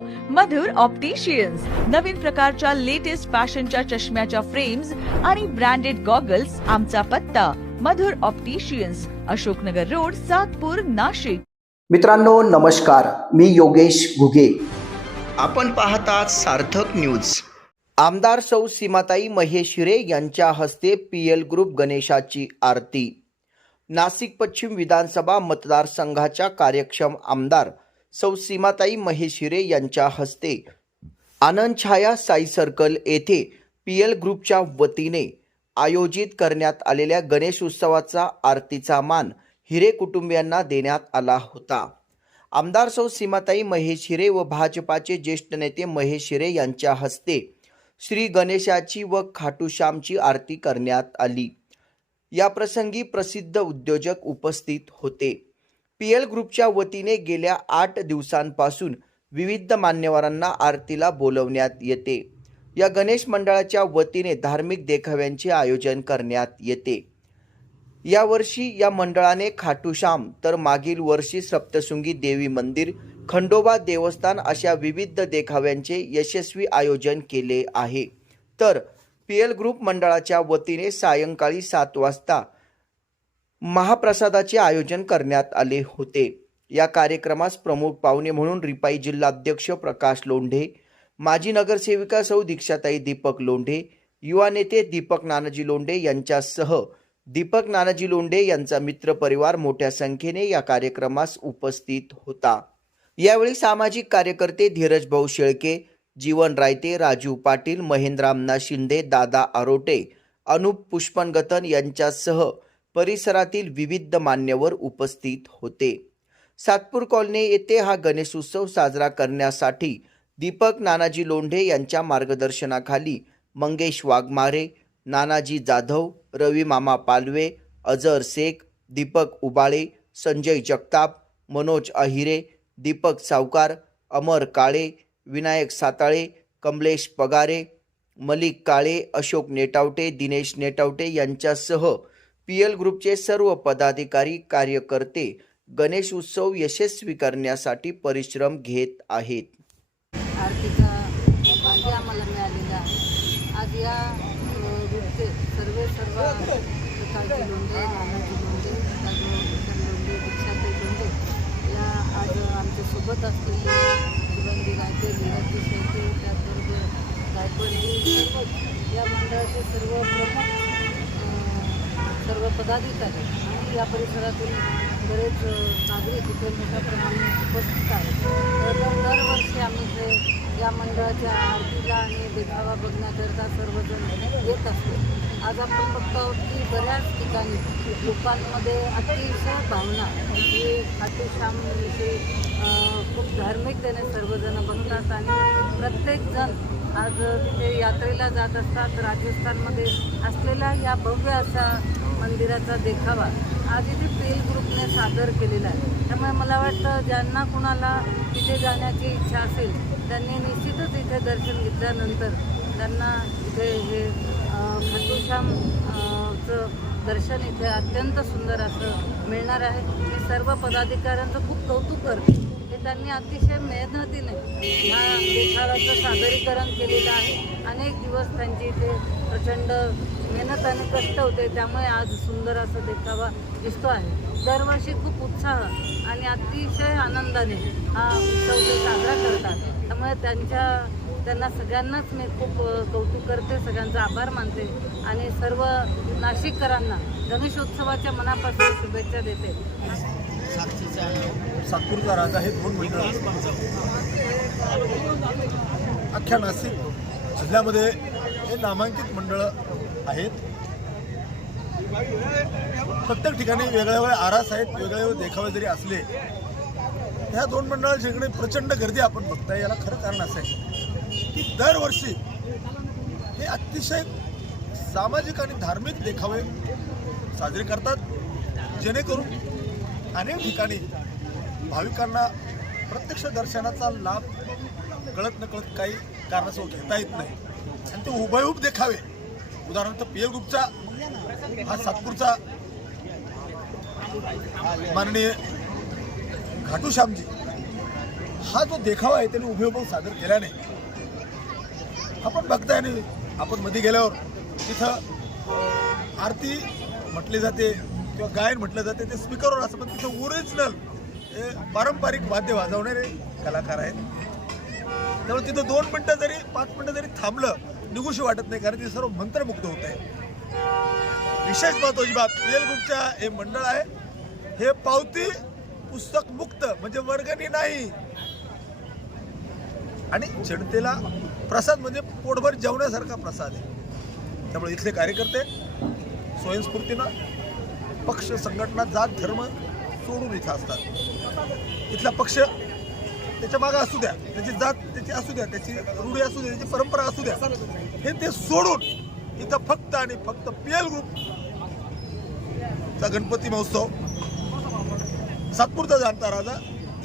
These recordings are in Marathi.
मधुर ऑप्टिशियन्स नवीन प्रकारच्या लेटेस्ट फॅशनच्या चष्म्याच्या फ्रेम्स आणि ब्रँडेड गॉगल्स आमचा पत्ता. Madhur opticians Ashoknagar road Satpur Nashik. मित्रांनो नमस्कार. मी योगेश घुगे. आपण पाहतात सार्थक न्यूज आमदार सौ सीमाताई महेश हिरे यांच्या हस्ते पी एल ग्रुप गणेशाची आरती. नाशिक पश्चिम विधानसभा मतदारसंघाच्या कार्यक्षम आमदार सौ सीमाताई महेश हिरे यांच्या हस्ते आनंद छाया साई सर्कल येथे पी एल ग्रुपच्या वतीने आयोजित करण्यात आलेल्या गणेश उत्सवाचा आरतीचा मान हिरे कुटुंबियांना देण्यात आला होता. आमदार सौ सीमाताई महेश हिरे व भाजपाचे ज्येष्ठ नेते महेश हिरे यांच्या हस्ते श्री गणेशाची व खाटूश्यामची आरती करण्यात आली. या प्रसंगी प्रसिद्ध उद्योजक उपस्थित होते. पी एल ग्रुपच्या वतीने गेल्या आठ दिवसांपासून विविध मान्यवरांना आरतीला बोलवण्यात येते. या गणेश मंडळाच्या वतीने धार्मिक देखाव्यांचे आयोजन करण्यात येते. यावर्षी या मंडळाने खाटूश्याम तर मागील वर्षी सप्तशृंगी देवी मंदिर खंडोबा देवस्थान अशा विविध देखाव्यांचे यशस्वी आयोजन केले आहे. तर पी एल ग्रुप मंडळाच्या वतीने सायंकाळी सात वाजता महाप्रसादाचे आयोजन करण्यात आले होते. या कार्यक्रमास प्रमुख पाहुणे म्हणून रिपाई जिल्हाध्यक्ष प्रकाश लोंढे माजी नगरसेविका सौ दीक्षाताई दीपक लोंढे युवा नेते दीपक नानाजी लोंढे यांच्यासह दीपक नानाजी लोंढे यांचा मित्र परिवार मोठ्या संख्येने या कार्यक्रमास उपस्थित होता. यावेळी सामाजिक कार्यकर्ते धीरज भाऊ शेळके जीवन रायते राजू पाटील महेंद्रामना शिंदे दादा आरोटे अनुप पुष्पनगतन यांच्यासह परिसरातील विविध मान्यवर उपस्थित होते. सातपूर कॉलनी येथे हा गणेशोत्सव साजरा करण्यासाठी दीपक नानाजी लोंढे यांच्या मार्गदर्शनाखाली मंगेश वाघमारे नानाजी जाधव रवी मामा पालवे अजर शेख दीपक उबाळे संजय जगताप मनोज अहिरे दीपक सावकार अमर काळे विनायक साताळे कमलेश पगारे मलिक काळे अशोक नेटावटे दिनेश नेटावटे यांच्यासह पी एल ग्रुपचे सर्व पदाधिकारी कार्यकर्ते गणेश उत्सव यशस्वी करण्यासाठी परिश्रम घेत आहेत. आरतीचा भाग्य आम्हाला आहे. आज या सर्व सर्व प्रकारचे लोंढे लोंढे लोंढे लोंढे या आज त्याचबरोबर गायकवाडजी या मंडळाचे सर्व प्रमुख सर्व पदाधिकारी आणि या परिसरातील बरेच नागरिक इथे मोठ्या प्रमाणात उपस्थित आहेत. तर दरवर्षी आम्ही जे या मंडळाच्या आरतीला आणि देखावा बघण्याकरता सर्वजण येत असतो. आज आपण बघतो आहोत की बऱ्याच ठिकाणी लोकांमध्ये अतिशय भावना ही अतिशामविषयी अ, खूप धार्मिकतेने सर्वजण बघतात आणि प्रत्येकजण आज तिथे यात्रेला जात असतात. राजस्थानमध्ये असलेला या भव्य असा मंदिराचा देखावा आज इथे पेल ग्रुपने सादर केलेला आहे. त्यामुळे मला वाटतं ज्यांना कुणाला तिथे जाण्याची इच्छा असेल त्यांनी निश्चितच इथे दर्शन घेतल्यानंतर त्यांना इथे हे खतुश्यामचं चं दर्शन इथे अत्यंत सुंदर असं मिळणार आहे. मी सर्व पदाधिकाऱ्यांचं खूप कौतुक करते. हे त्यांनी अतिशय मेहनतीने ह्या देखाव्याचं सादरीकरण केलेलं आहे. अनेक दिवस त्यांची इथे प्रचंड मेहनत आणि कष्ट होते त्यामुळे आज सुंदर असं देखावा दिसतो आहे. दरवर्षी खूप उत्साह आणि अतिशय आनंदाने हा उत्सव ते साजरा करतात. त्यामुळे त्यांच्या त्यांना सगळ्यांनाच मी खूप कौतुक करते सगळ्यांचा आभार मानते आणि सर्व नाशिककरांना गणेशोत्सवाच्या मनापासून शुभेच्छा देते. सातपूरचा राजा हे दोन मंडळ अख्ख्या नाशिक जिल्ह्यामध्ये हे नामांकित मंडळं आहेत. प्रत्येक ठिकाणी वेगळ्या आरास आहेत वेगळे देखावे जरी असले ह्या दोन मंडळाच्या इकडे प्रचंड गर्दी आपण बघताय याला खरं कारण असं आहे की दरवर्षी हे अतिशय सामाजिक आणि धार्मिक देखावे साजरे करतात जेणेकरून अनेक ठिकाणी भाविकांना प्रत्यक्ष दर्शनाचा लाभ कळत नकळत काही कारणासह घेता येत नाही. आणि ते उभयहूब देखावे. उदाहरणार्थ पी एल ग्रुपचा हा सातपूरचा माननीय घाटू श्यामजी हा जो देखावा आहे त्याने उभे सादर केला नाही आपण बघताय नाही आपण मध्ये गेल्यावर तिथं आरती म्हटली जाते किंवा गायन म्हटलं जाते ते स्पीकरवर असं पण तिथं ओरिजिनल पारंपरिक वाद्य वाजवणारे कलाकार आहेत. त्यामुळे तिथं दोन मिनटं जरी पाच मिनटं जरी थांबलं निघूशी वाटत नाही कारण ते सर्व मंत्रमुक्त होत आहे. विशेष महत्वाची बाब पीएल ग्रुपच्या हे मंडळ आहे. हे पावती पुस्तक मुक्त म्हणजे वर्गणी नाही. आणि जनतेला प्रसाद म्हणजे पोटभर जेवण्यासारखा प्रसाद आहे. त्यामुळे इथले कार्यकर्ते स्वयंस्फूर्तीनं पक्ष संघटना जात धर्म सोडून इथं असतात. इथला पक्ष त्याच्या मागं असू द्या त्याची जात त्याची असू द्या त्याची रूढी असू द्या त्याची परंपरा असू द्या हे ते सोडून इथं फक्त आणि फक्त पीएल ग्रुपचा गणपती महोत्सव सातपूरचा जाणता राजा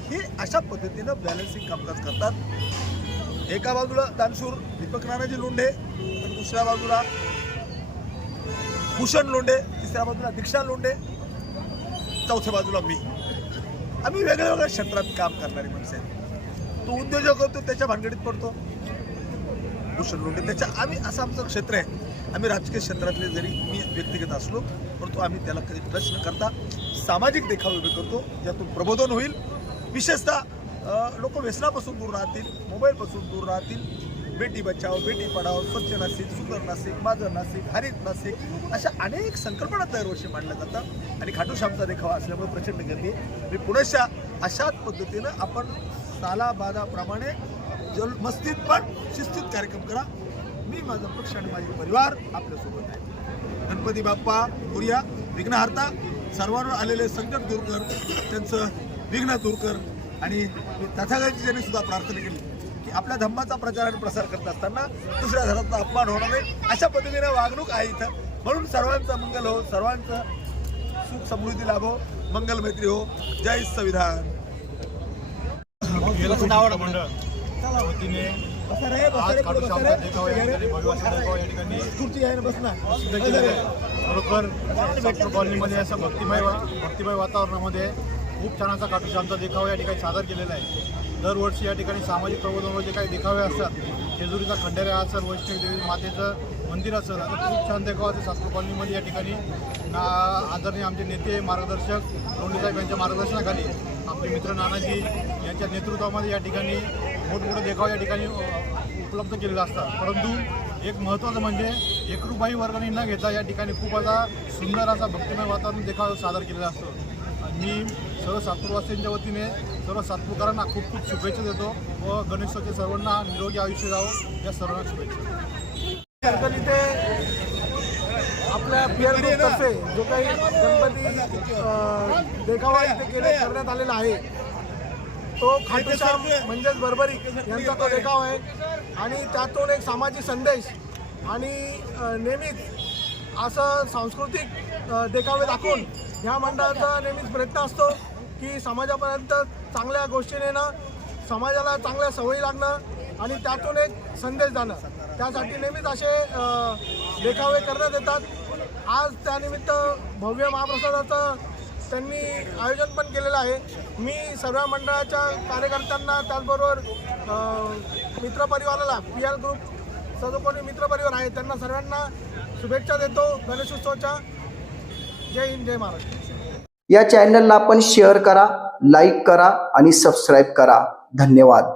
हे अशा पद्धतीनं बॅलन्सिंग कामकाज करतात. एका बाजूला दानशूर दीपक नानाजी लोंढे तर दुसऱ्या बाजूला भूषण लोंढे तिसऱ्या बाजूला दीक्षा लोंढे चौथ्या बाजूला मी. आम्ही वेगळ्या वेगळ्या क्षेत्रात काम करणारी माणसं आहेत. तो उद्योजक होतो त्याच्या भानगडीत पडतो. भूषण लोंढे त्याच्या आम्ही असं आमचं क्षेत्र आहे. आम्ही राजकीय क्षेत्रातले जरी मी व्यक्तिगत असलो परंतु आम्ही त्याला कधी प्रश्न करता सामाजिक देखावे उभे करतो ज्यातून प्रबोधन होईल. विशेषतः लोक व्यसनापासून दूर राहतील मोबाईलपासून दूर राहतील. बेटी बचाव बेटी पढाव स्वच्छ नाशिक सुंदर नाशिक माझं नाशिक हरित नाशिक अशा अनेक संकल्पना दरवर्षी मांडल्या जातात. आणि खाटू श्यामचा देखावा असल्यामुळे प्रचंड गर्दी आहे. मी पुनश्च अशाच पद्धतीनं आपण सालाबादाप्रमाणे जल मस्तीत पण शिस्तीत कार्यक्रम करा. मी माझा पक्ष आणि माझे परिवार आपल्यासोबत आहे. गणपती बाप्पा मोर्या विघ्नहर्ता सर्वांवर आलेले संकट दूर कर त्यांचं विघ्न दूर कर. आणि मी तथागतची यांनी सुद्धा प्रार्थना केली की आपल्या धम्माचा प्रचार आणि प्रसार करत असताना दुसऱ्या धर्माचा अपमान होणार नाही. अशा पद्धतीने वागणूक आहे इथं. म्हणून सर्वांचं मंगल हो सर्वांचं सुख समृद्धी लाभो. मंगल मैत्री हो. जय संविधान. वतीने आज काढू. देखावा या ठिकाणी देखावा या ठिकाणी. सिद्ध केलेला आहे खरोखर सातपूर कॉलनीमध्ये असं भक्तिमय भक्तिमय वातावरणामध्ये खूप छान असा काटू श्यामचा देखावा या ठिकाणी सादर केलेला आहे. दरवर्षी या ठिकाणी सामाजिक प्रबोधनावर जे काही देखावे असतात. जेजुरीचा खंडेरा असेल वैष्णवी देवी मातेचं मंदिर असेल खूप छान देखावा असं सातपूर कॉलनीमध्ये या ठिकाणी. ना आदरणीय आमचे नेते मार्गदर्शक लोंढेसाहेब यांच्या मार्गदर्शनाखाली आपले मित्र नानाजी यांच्या नेतृत्वामध्ये या ठिकाणी मोठमोठे देखाव या ठिकाणी उपलब्ध केलेलं असतात. परंतु एक महत्त्वाचं म्हणजे एकरूपाई रुपयाही वर्गणी न घेता या ठिकाणी खूप असा सुंदर असा भक्तिमय वातावरण देखाव सादर केलेला असतो. आणि मी सर्व सातपूरवासियांच्या वतीने सर्व सातपूरकरांना खूप खूप शुभेच्छा देतो व गणेशोत्सव सर्वांना निरोगी आयुष्य जावं या सर्वांना शुभेच्छा. तर ग्रुपतर्फे जो काही गणपती देखावा इथे केले करण्यात आलेला आहे. तो खाटूश्याम म्हणजेच बरबरी यांचा तो देखाव आहे. आणि त्यातून एक सामाजिक संदेश आणि नेहमीच असं सांस्कृतिक देखावे दाखवून ह्या मंडळाचा नेहमीच प्रयत्न असतो की समाजापर्यंत चांगल्या गोष्टी नेणं समाजाला चांगल्या सवयी लागणं आणि त्यातून एक संदेश जाणं. त्यासाठी नेहमीच असे देखावे करण्यात येतात. आज त्यानिमित्त भव्य महाप्रसादाचं त्यांनी आयोजन पण केलेलं आहे. मी सर्व मंडळाच्या कार्यकर्त्यांना त्याचबरोबर मित्रपरिवाराला पी एल ग्रुप सर्व कोणी मित्रपरिवार आहे त्यांना सर्वांना शुभेच्छा देतो. गणेशोत्सवाच्या जय हिंद जय महाराष्ट्र. या चॅनलला आपण शेअर करा लाईक करा आणि सबस्क्राईब करा. धन्यवाद.